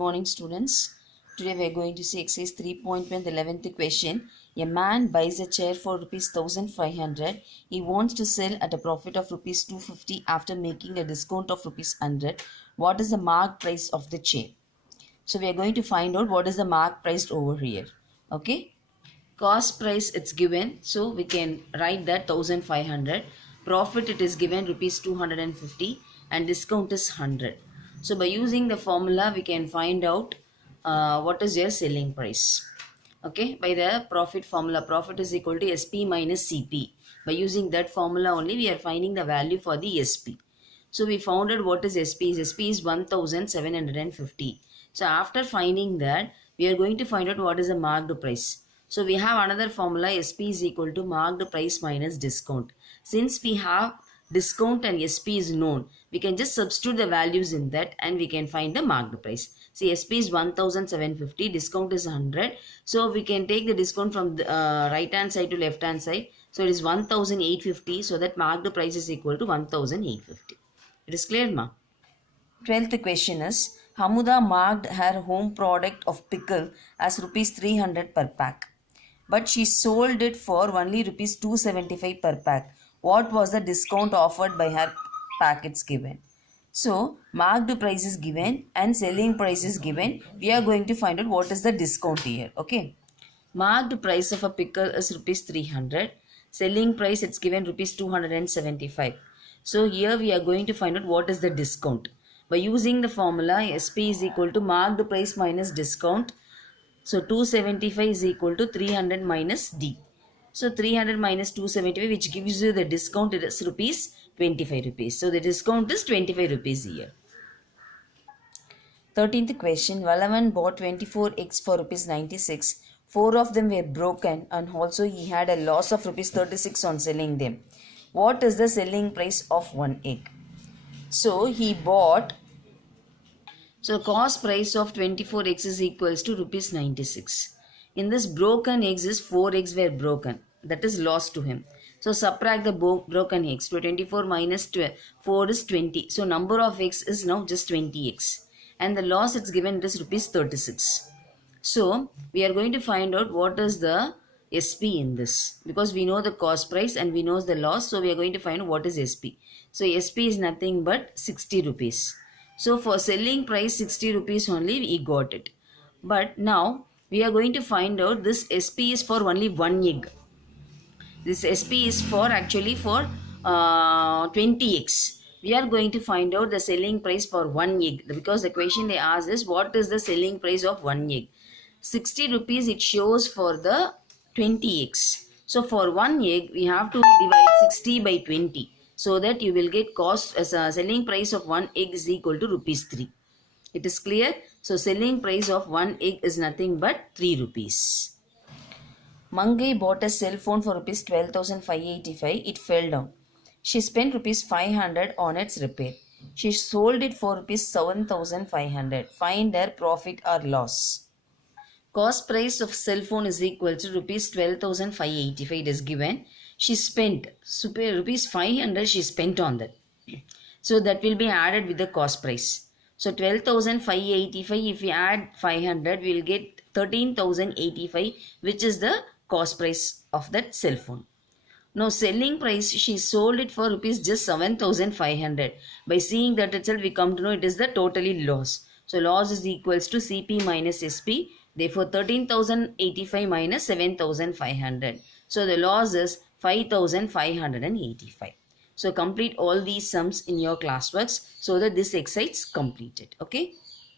morning, students. Today we are going to see exercise 3.1, the 11th question. A man buys a chair for rupees 1500. He wants to sell at a profit of rupees 250 after making a discount of rupees 100. What is the mark price of the chair? So we are going to find out what is the mark price over here. Okay. Cost price it's given, so we can write that 1500. Profit it is given rupees 250 and discount is 100. So by using the formula we can find out what is your selling price. Okay, by the profit formula, profit is equal to SP minus CP. By using that formula only we are finding the value for the SP. So we found out what is SP. SP is 1750. So after finding that, we are going to find out what is the marked price. So we have another formula, SP is equal to marked price minus discount. Since we have discount and SP is known, we can just substitute the values in that and we can find the marked price. See, SP is 1750, discount is 100. So we can take the discount from the right hand side to left hand side. So it is 1850. So that marked price is equal to 1850. It is clear, ma? 12th question is, Hamuda marked her home product of pickle as rupees 300 per pack. But she sold it for only rupees 275 per pack. What was the discount offered by her packets given? So, marked price is given and selling price is given. We are going to find out what is the discount here. Okay. Marked price of a pickle is rupees 300. Selling price it's given rupees 275. So here we are going to find out what is the discount. By using the formula SP is equal to marked price minus discount. So 275 is equal to 300 minus D. So 300 minus 275 which gives you the discount is rupees 25 rupees. So the discount is 25 rupees here. 13th question. Valavan bought 24 eggs for rupees 96. 4 of them were broken and also he had a loss of rupees 36 on selling them. What is the selling price of one egg? So he bought, so cost price of 24 eggs is equals to rupees 96. In this broken eggs is 4 eggs were broken. That is lost to him. So subtract the broken eggs. So 24 minus 4 is 20. So number of eggs is now just 20 eggs. And the loss it's given is rupees 36. So we are going to find out what is the SP in this. Because we know the cost price and we know the loss. So we are going to find out what is SP. So SP is nothing but 60 rupees. So for selling price 60 rupees only we got it. But now we are going to find out this SP is for only one egg. This SP is for actually for 20 eggs. We are going to find out the selling price for one egg. Because the question they asked is what is the selling price of one egg. 60 rupees it shows for the 20 eggs. So for one egg we have to divide 60 by 20. So that you will get cost as a selling price of one egg is equal to rupees 3. It is clear? So selling price of one egg is nothing but 3 rupees. Mangai bought a cell phone for rupees 12,585. It fell down. She spent rupees 500 on its repair. She sold it for rupees 7,500. Find her profit or loss. Cost price of cell phone is equal to rupees 12,585. It is given. She spent rupees 500 she spent on that. So that will be added with the cost price. So 12,585 if we add 500 we will get 13,085 which is the cost price of that cell phone. Now selling price she sold it for rupees just 7,500. By seeing that itself we come to know it is the totally loss. So loss is equals to CP minus SP. Therefore 13,085 minus 7,500. So the loss is 5,585. So complete all these sums in your classworks so that this exercise is completed. Okay.